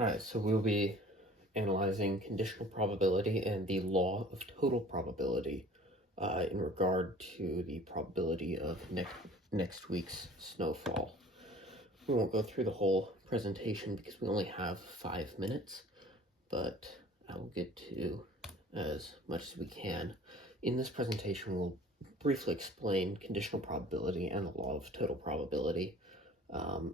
Alright, so we'll be analyzing conditional probability and the law of total probability in regard to the probability of next week's snowfall. We won't go through the whole presentation because we only have 5 minutes, but I will get to as much as we can. In this presentation, we'll briefly explain conditional probability and the law of total probability,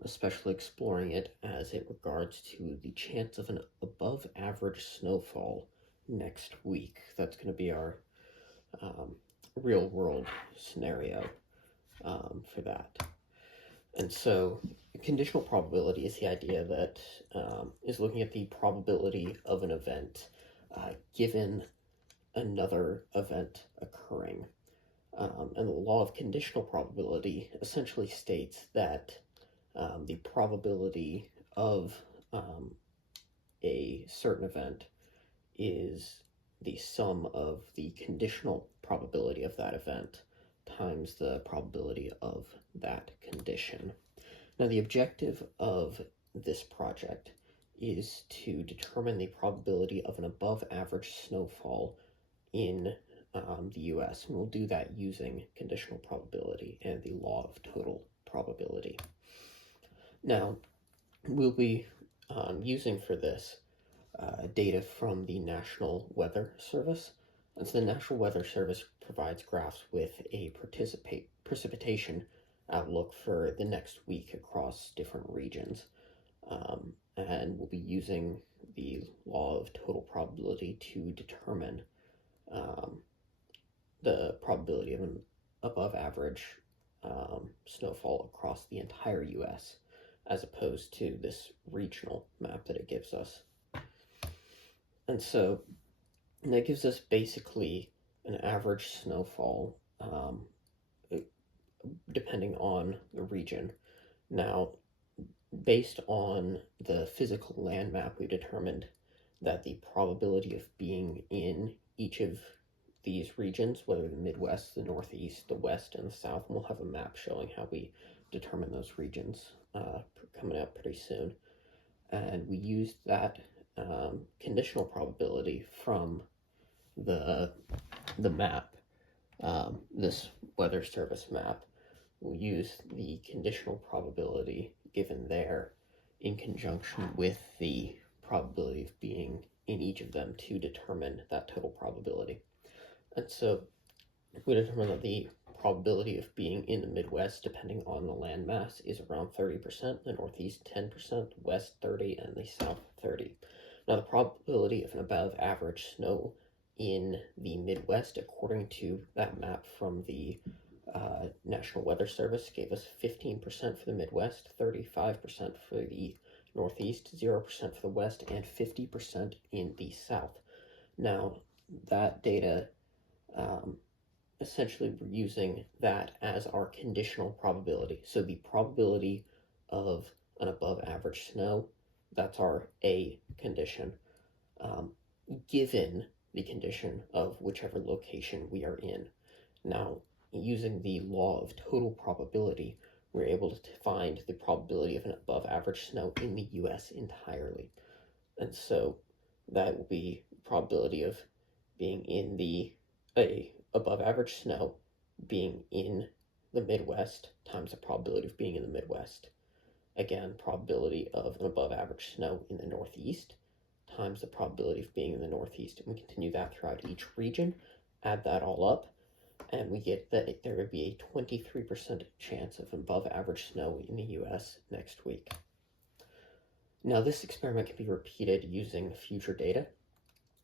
especially exploring it as it regards to the chance of an above average snowfall next week. That's going to be our real world scenario for that. And so conditional probability is the idea that is looking at the probability of an event given another event occurring. And the law of conditional probability essentially states that the probability of a certain event is the sum of the conditional probability of that event times the probability of that condition. Now, the objective of this project is to determine the probability of an above average snowfall in the US, and we'll do that using conditional probability and the law of total probability. Now, we'll be using for this data from the National Weather Service. And so the National Weather Service provides graphs with a precipitation outlook for the next week across different regions. And we'll be using the law of total probability to determine the probability of an above average snowfall across the entire US, as opposed to this regional map that it gives us. And so that gives us basically an average snowfall depending on the region. Now, based on the physical land map, we determined that the probability of being in each of these regions, whether the Midwest, the Northeast, the West, and the South, and we'll have a map showing how we determine those regions coming up pretty soon. And we used that conditional probability from the map, this Weather Service map. We'll use the conditional probability given there in conjunction with the probability of being in each of them to determine that total probability. And so we determine that the probability of being in the Midwest, depending on the landmass, is around 30%, the Northeast 10%, West 30%, and the South 30%. Now, the probability of an above average snow in the Midwest, according to that map from the National Weather Service, gave us 15% for the Midwest, 35% for the Northeast, 0% for the West, and 50% in the South. Now, that data, essentially we're using that as our conditional probability. So the probability of an above average snow, that's our A condition, given the condition of whichever location we are in. Now, using the law of total probability, we're able to find the probability of an above average snow in the US entirely. And so that will be the probability of being in the above average snow being in the Midwest times the probability of being in the Midwest. Again, probability of an above average snow in the Northeast times the probability of being in the Northeast. And we continue that throughout each region, add that all up, and we get that there would be a 23% chance of above average snow in the US next week. Now, this experiment can be repeated using future data.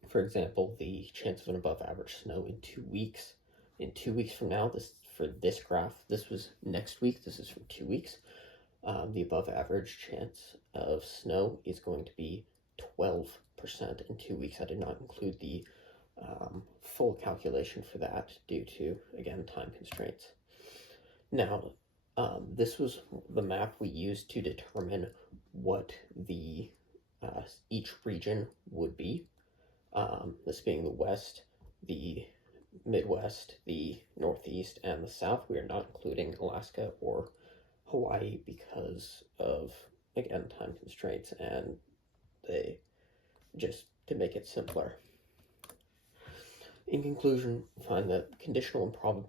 For example, the chance of an above average snow in 2 weeks. In 2 weeks from now, for this graph, this was next week, this is from 2 weeks. The above average chance of snow is going to be 12% in 2 weeks. I did not include the full calculation for that due to, again, time constraints. Now, this was the map we used to determine what the each region would be. This being the West, the Midwest, the Northeast, and the South. We are not including Alaska or Hawaii because of, again, time constraints and they just to make it simpler. In conclusion, we find that conditional and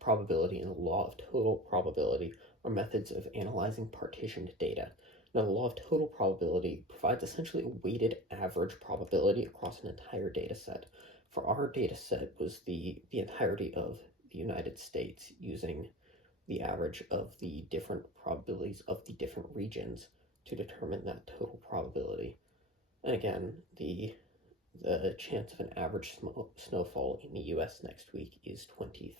probability and the law of total probability are methods of analyzing partitioned data. Now, the law of total probability provides essentially a weighted average probability across an entire data set. For our data set was the entirety of the United States using the average of the different probabilities of the different regions to determine that total probability. And again, the chance of an average snowfall in the US next week is 23%.